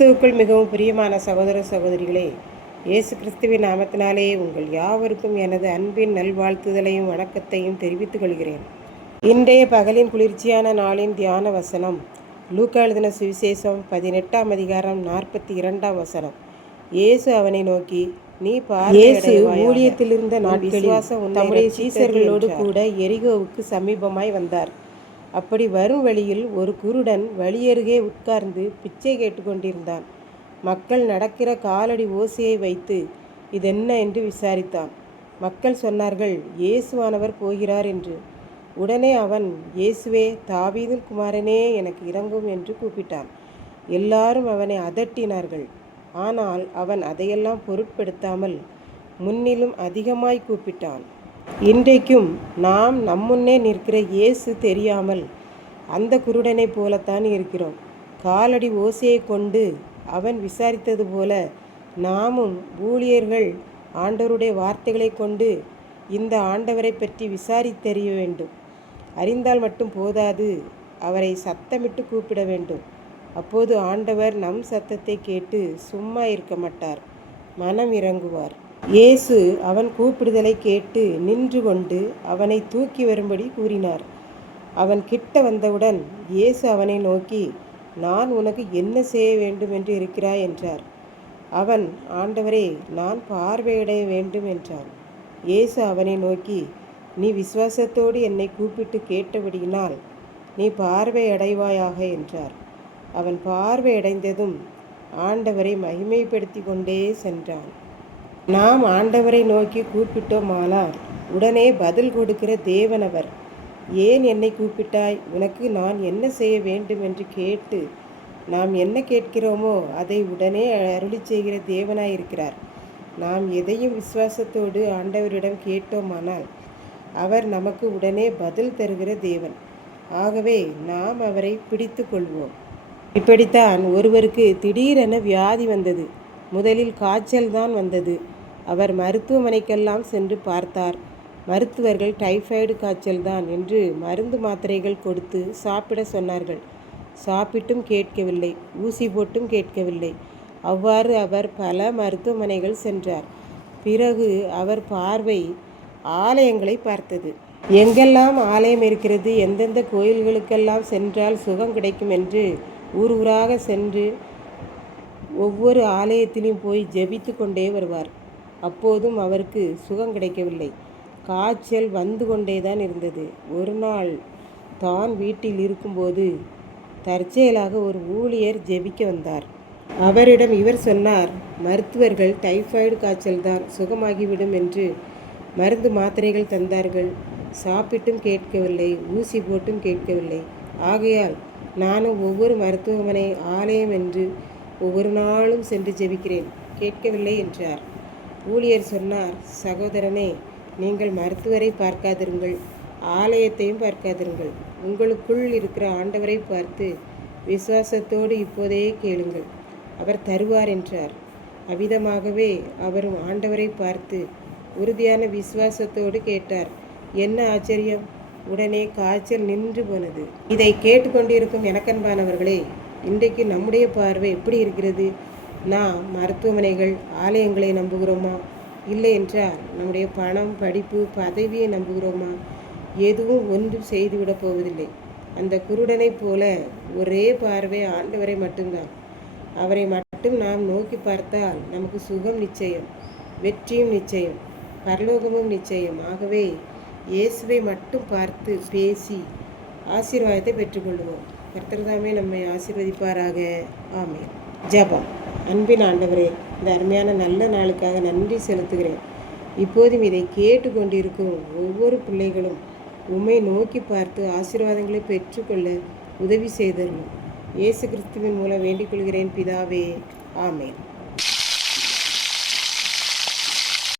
கிறிஸ்துவுக்குள் மிகவும் பிரியமான சகோதர சகோதரிகளே இயேசு கிறிஸ்துவின் நாமத்தினாலே உங்கள் யாவருக்கும் எனது அன்பின் நல்வாழ்த்துதலையும் வணக்கத்தையும் தெரிவித்துக் கொள்கிறேன். இன்றைய பகலின் குளிர்ச்சியான நாளின் தியான வசனம் லூக்கா எழுதின சுவிசேஷம் பதினெட்டாம் அதிகாரம் நாற்பத்தி இரண்டாம் வசனம். இயேசு அவனை நோக்கி நீ இயேசு ஊழியத்தில் இருந்த நாட்களில் தம்முடைய சீசர்களோடு கூட எரிகோவுக்கு சமீபமாய் வந்தார். அப்படி வரும் வழியில் ஒரு குருடன் வழியருகே உட்கார்ந்து பிச்சை கேட்டுக்கொண்டிருந்தான். மக்கள் நடக்கிற காலடி ஓசையை வைத்து இதென்ன என்று விசாரித்தான். மக்கள் சொன்னார்கள் இயேசுவானவர் போகிறார் என்று. உடனே அவன் இயேசுவே தாவீதின் குமாரனே எனக்கு இறங்கும் என்று கூப்பிட்டான். எல்லாரும் அவனை அதட்டினார்கள். ஆனால் அவன் அதையெல்லாம் பொருட்படுத்தாமல் முன்னிலும் அதிகமாய் கூப்பிட்டான். இன்றைக்கும் நாம் நம்முன்னே நிற்கிற இயேசு தெரியாமல் அந்த குருடனைப் போலத்தான் இருக்கிறோம். காலடி ஓசையை கொண்டு அவன் விசாரித்தது போல நாமும் ஊழியர்கள் ஆண்டவருடைய வார்த்தைகளை கொண்டு இந்த ஆண்டவரை பற்றி விசாரித்தறிய வேண்டும். அறிந்தால் மட்டும் போதாது அவரை சத்தமிட்டு கூப்பிட வேண்டும். அப்போது ஆண்டவர் நம் சத்தத்தை கேட்டு சும்மா இருக்க மாட்டார் மனம் இறங்குவார். இயேசு அவன் கூப்பிடுதலை கேட்டு நின்று கொண்டு அவனை தூக்கி வரும்படி கூறினார். அவன் கிட்ட வந்தவுடன் இயேசு அவனை நோக்கி நான் உனக்கு என்ன செய்ய வேண்டும் என்று இருக்கிறாய்? என்றார். அவன் ஆண்டவரே நான் பார்வையிட வேண்டும் என்றான். இயேசு அவனை நோக்கி நீ விசுவாசத்தோடு என்னை கூப்பிட்டு கேட்டபடியினால் நீ பார்வை அடைவாயாக என்றார். அவன் பார்வை அடைந்ததும் ஆண்டவரை மகிமைப்படுத்தி கொண்டே சென்றான். நாம் ஆண்டவரை நோக்கி கூப்பிட்டோமானால் உடனே பதில் கொடுக்கிற தேவனவர் ஏன் என்னை கூப்பிட்டாய்? உனக்கு நான் என்ன செய்ய வேண்டும்? என்று கேட்டு நாம் என்ன கேட்கிறோமோ அதை உடனே அருளி செய்கிற தேவனாயிருக்கிறார். நாம் எதையும் விசுவாசத்தோடு ஆண்டவரிடம் கேட்டோமானால் அவர் நமக்கு உடனே பதில் தருகிற தேவன். ஆகவே நாம் அவரை பிடித்து கொள்வோம் இப்படித்தான் ஒருவருக்கு திடீரென வியாதி வந்தது. முதலில் காய்ச்சல் தான் வந்தது. அவர் மருத்துவமனைக்கெல்லாம் சென்று பார்த்தார். மருத்துவர்கள் டைஃபாய்டு காய்ச்சல்தான் என்று மருந்து மாத்திரைகள் கொடுத்து சாப்பிட சொன்னார்கள். சாப்பிட்டும் கேட்கவில்லை ஊசி போட்டும் கேட்கவில்லை. அவ்வாறு அவர் பல மருத்துவமனைகள் சென்றார். பிறகு அவர் பார்வை ஆலயங்களை பார்த்தது. எங்கெல்லாம் ஆலயம் இருக்கிறது எந்தெந்த கோயில்களுக்கெல்லாம் சென்றால் சுகம் கிடைக்கும் என்று ஊர் ஊராக சென்று ஒவ்வொரு ஆலயத்திலும் போய் ஜெபித்து கொண்டே வருவார். அப்போதும் அவருக்கு சுகம் கிடைக்கவில்லை. காய்ச்சல் வந்து கொண்டேதான் இருந்தது. ஒரு நாள் தான் வீட்டில் இருக்கும்போது தற்செயலாக ஒரு ஊழியர் ஜெபிக்க வந்தார். அவரிடம் இவர் சொன்னார் மருத்துவர்கள் டைஃபாய்டு காய்ச்சல் தான் சுகமாகிவிடும் என்று மருந்து மாத்திரைகள் தந்தார்கள். சாப்பிட்டும் கேட்கவில்லை ஊசி போட்டும் கேட்கவில்லை. ஆகையால் நானும் ஒவ்வொரு மருத்துவமனை ஆலயம் என்று ஒவ்வொரு நாளும் சென்று ஜெபிக்கிறேன். கேட்கவில்லை என்றார். ஊழியர் சொன்னார் சகோதரனே நீங்கள் மருத்துவரை பார்க்காதிருங்கள் ஆலயத்தையும் பார்க்காதிருங்கள். உங்களுக்குள் இருக்கிற ஆண்டவரை பார்த்து விசுவாசத்தோடு இப்போதே கேளுங்கள். அவர் தருவார் என்றார். அவ்விதமாகவே அவரும் ஆண்டவரை பார்த்து உறுதியான விசுவாசத்தோடு கேட்டார் என்ன ஆச்சரியம்? உடனே காய்ச்சல் நின்று போனது. இதை கேட்டுக்கொண்டிருக்கும் எனக்கன்பானவர்களே இன்றைக்கு நம்முடைய பார்வை எப்படி இருக்கிறது? நாம் மருத்துவமனைகள் ஆலயங்களை நம்புகிறோமா? இல்லை என்றால் நம்முடைய பணம் படிப்பு பதவியை நம்புகிறோமா? எதுவும் ஒன்றும் செய்துவிடப் போவதில்லை. அந்த குருடனைப் போல ஒரே பார்வை ஆண்டவரை மட்டும்தான். அவரை மட்டும் நாம் நோக்கி பார்த்தால் நமக்கு சுகம் நிச்சயம் வெற்றியும் நிச்சயம் பரலோகமும் நிச்சயம். ஆகவே இயேசுவை மட்டும் பார்த்து பேசி ஆசீர்வாதத்தை பெற்றுக்கொள்வோம். கர்த்தர்தாமே நம்மை ஆசீர்வதிப்பாராக. ஆமே ஜபம். அன்பின் ஆண்டவரே இந்த அருமையான நல்ல நாளுக்காக நன்றி செலுத்துகிறேன். இப்போதும் இதை கேட்டுக்கொண்டிருக்கும் ஒவ்வொரு பிள்ளைகளும் உம்மை நோக்கி பார்த்து ஆசீர்வாதங்களை பெற்றுக்கொள்ள உதவி செய்தரும் இயேசு கிறிஸ்துவின் மூலம் வேண்டிக் கொள்கிறேன் பிதாவே ஆமேன்.